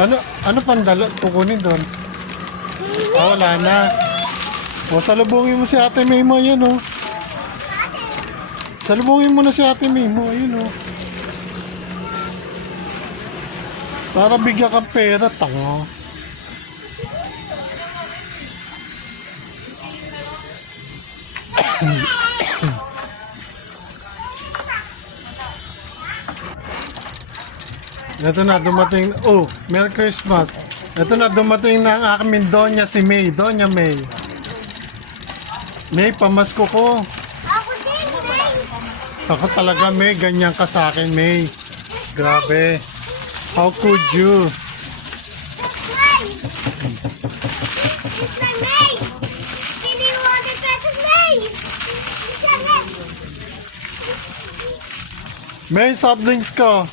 Ano pandala? Kukunin doon. Ah, wala na. O, salubungin mo si Ate May mo. Ayan, o. Salubungin mo na si Ate May mo. Ayan, o. Para bigyan kang pera, tanga. Ito na, dumating. Oh, Merry Christmas. Ito na, dumating na ang aking Donya si May. Donya May. May, pamasko ko. Ako din, May. Ako talaga, May. Ganyan ka sa akin, May. Grabe. How could you? May. May. Give me water, Precious May. May, soft drinks ko.